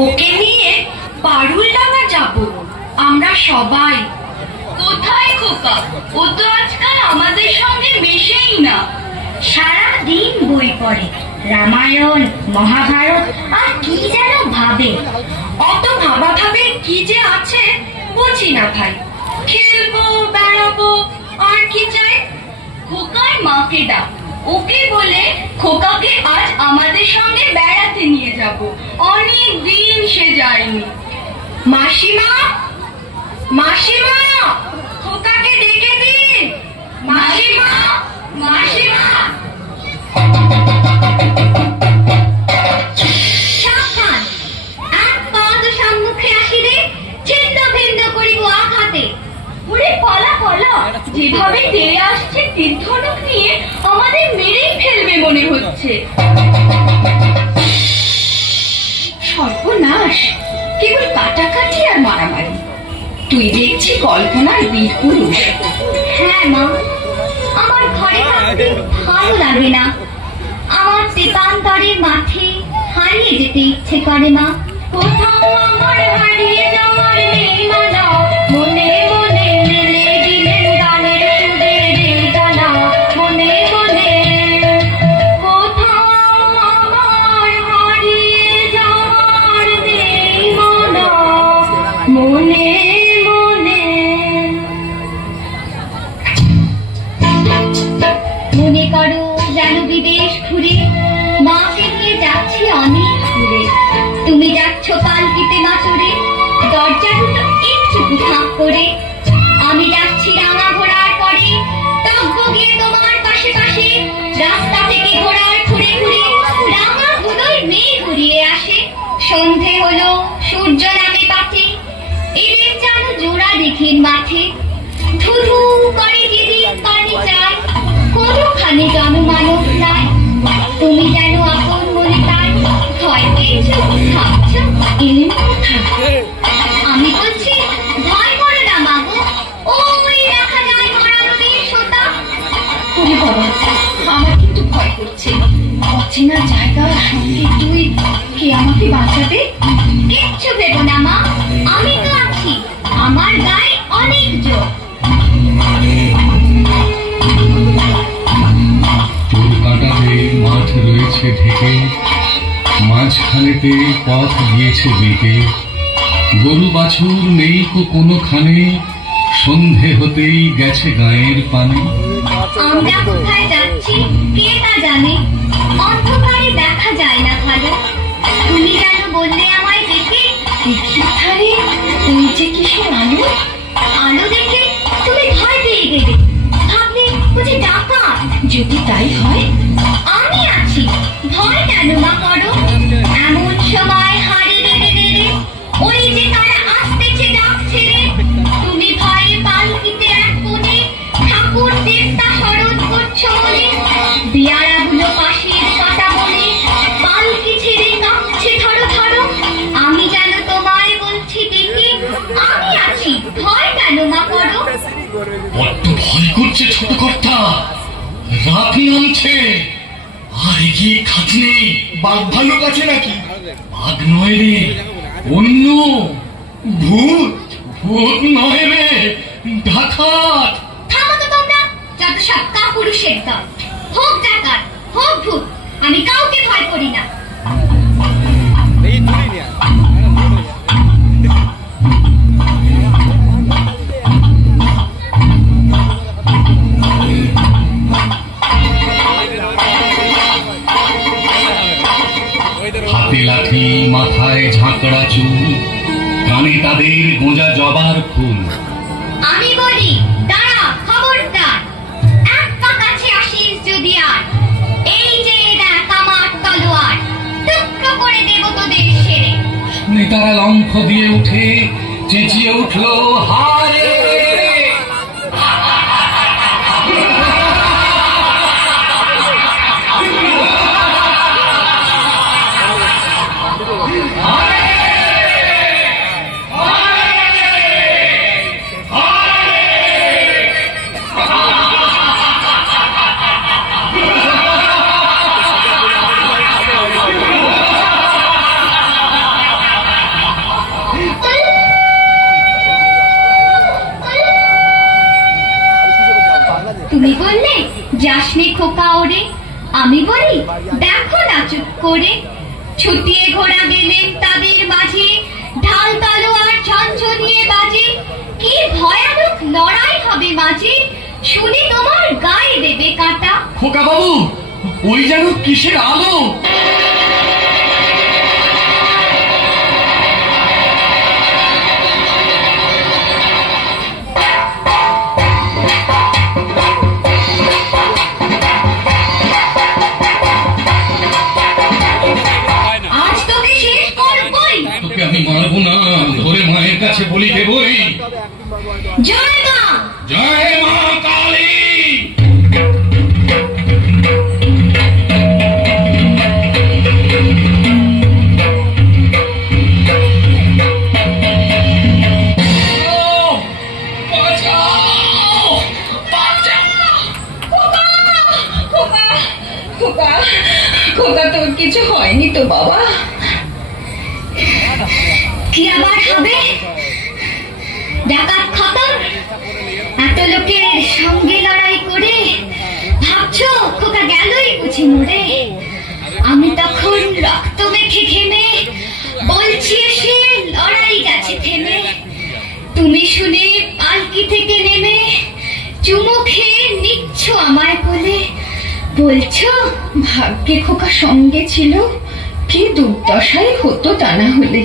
ওকে নিয়ে পারুলডাঙ্গা যাব আমরা সবাই। কোথায় খোকা? ও তো আজকাল আমাদের সঙ্গে মেশেই না। সারাদিন বই পড়ে, রামায়ণ মহাভারত আর কি যেন ভাবে। অত ভাবা ভাবে কি যে আছে বুঝি না ভাই। খেলবো, বেড়াবো, আর কি চাই? খোকার মাকে ডাক, ওকে বলে খোকাকে আজ আমাদের সঙ্গে বেড়াতে নিয়ে যাব। অনেক দিন সে যায়নি। মাসিমা, মাসিমা, খোকাকে ডেকে দিন। মাসিমা, মাসিমা। সাবধান, এক পা তো সম্মুখে আসিলে ছিন্ন ভিন্ন করিব আঘাতে। ওরে পলা পলা, যেভাবে তেড়ে আসছে তীর্ধনুক নিয়ে আমাদের মেরেই ফেলবে মনে হচ্ছে। সর্বনাশ, কেবল কাটাকাটি আর মারামারি। তুই দেখছি কল্পনার বীর পুরুষ। হ্যাঁ মা, আমার ঘরে থাকতে ভালো লাগে না। আমার তেপান্তরের মাঠে হারিয়ে যেতে ইচ্ছে করে মা। কোথাও আমার হারিয়ে যাওয়ার নেই মানা, মনে মনে মেলে দিলেন গানের সুরের ডানা। মনে মনে কোথাও আমার হারিয়ে যাওয়ার নেই মানা, মনে মনে। মনে করো যেন বিদেশ ঘুরে মাকে নিয়ে যাচ্ছি অনেক দূরে। তুমি যাচ্ছ পালকিতে মা চড়ে, দরজা দুটো একটু ফাঁক করে। আমি যাচ্ছি রাঙা ঘোড়ার পরে, তব্য গিয়ে তোমার পাশে পাশে। রাস্তা থেকে ঘোড়ার ঘুরে ঘুরে রাঙা ধুলোয় মেয়ে ঘুরিয়ে আসে। সন্ধে হলো, সূর্য নামে পাঠে, এদের যেন জোড়া দেখিন মাঠে। ধুধু করে যেদিন পানি চায়, কোনোখানে জনমানব নাই। তুমি যেন আপন মনে তাই ভয় পেয়েছ, ভাবছ এলেন কোথায়। আমি বলছি ভয় করে না মাগো, ওই দেখা যায় ভরা নদীর সোতা। ওরে বাবা, আমার কিন্তু ভয় করছে। অচেনা জায়গার সঙ্গে তুই, কে আমাকে বাঁচাবে? কিচ্ছু ভেবো না মা, আমি তো আছি। আমার গায়ে অনেক জোর। কাঁটাতে মাঠ রয়েছে ঢেকে, মাঝখানেতে পথ গিয়েছে বেঁকে। গরু বাছুর নেই কোনোখানে, সন্ধে হতেই গেছে গায়ের পানে। আমরা কোথায় যাচ্ছি কে তা জানে, অন্ধকারে দেখা যায় না ভালো। তুমি যেন বললে আমায় দেখে, দেখি ধারে ওই যে কিসের আলো। আলো দেখে তুমি ভয় পেয়ে গেলে, ভাবলে বুঝি ডাকাত। যদি তাই হয়, আমি আছি, ভয় কেন মা করো। এমন সময় হাড়ি রেড়ে রেড়ে ওই যে তারা আসতেছে ডাক ছেড়ে। তুমি ভয়ে পালকিতে এক কোণে ঠাকুর দেবতা স্মরণ করছো মনে। বিয়ারাগুলো পাশের কাটা বনে পালকি ছেড়ে কাঁপছে ধরো ধরো। আমি যেন তোমায় বলছি ডেকে, আমি আছি, ভয় কেন মা করো। বড্ড ভয় করছে ছোট কর্তা, রাতে নামছে। আর এগিয়ে খাটলে বাঘ ভালুক আছে নাকি? বাঘ নয় রে, অন্য ভূত। ভূত নয় রে, ডাকাত। থামো তো তোমরা, যত সব কাপুরুষের দল। হোক ডাকাত, হোক ভূত, আমি কাউকে ভয় করি না। হাতে লাঠি, মাথায় ঝাঁকড়া চুল, কানে তাদের গোঁজা জবার ফুল। আমি বলি দাঁড়া, খবরদার, এক পা কাছে আসিস যদি আর। এই যে দেখ আমার তলোয়ার, টুকরো করে দেব তোদের সেরে। নেতারা লম্ফ দিয়ে উঠে চেঁচিয়ে উঠল, হারে। আমি বলি, দেখো না চুপ করে। ছুটিয়ে ঘোড়া গেলেন তাদের মাঝে, ঢাল তলোয়ার ঝনঝনিয়ে বাজে। কি ভয়ানক লড়াই হবে মাঝে, শুনে তোমার গায়ে দেবে কাঁটা। খোকা বাবু, ওই যেন কিসের আলো! আজ তোকে শেষ করবই। তোকে আমি মারবো না, ধরে মায়ের কাছে বলি দেবই। জয় মা! জয় মা কালী! খোকা তোর কিছু হয়নি তো বাবা? কি আবার হবে? ডাকাত খতম। এত লোকের সঙ্গে লড়াই করে ভাবছো খোকা গেলই বুঝি মরে? আমি তখন রক্ত মেখে ঘেমে বলছি এসে লড়াই গেছে থেমে। তুমি শুনে পালকি থেকে নেমে চুমু খেয়ে নিচ্ছ আমায় কোলে, বলছো ভাগ্যে খোকা সঙ্গে ছিল, কি দুর্দশাই হতো তা না হলে।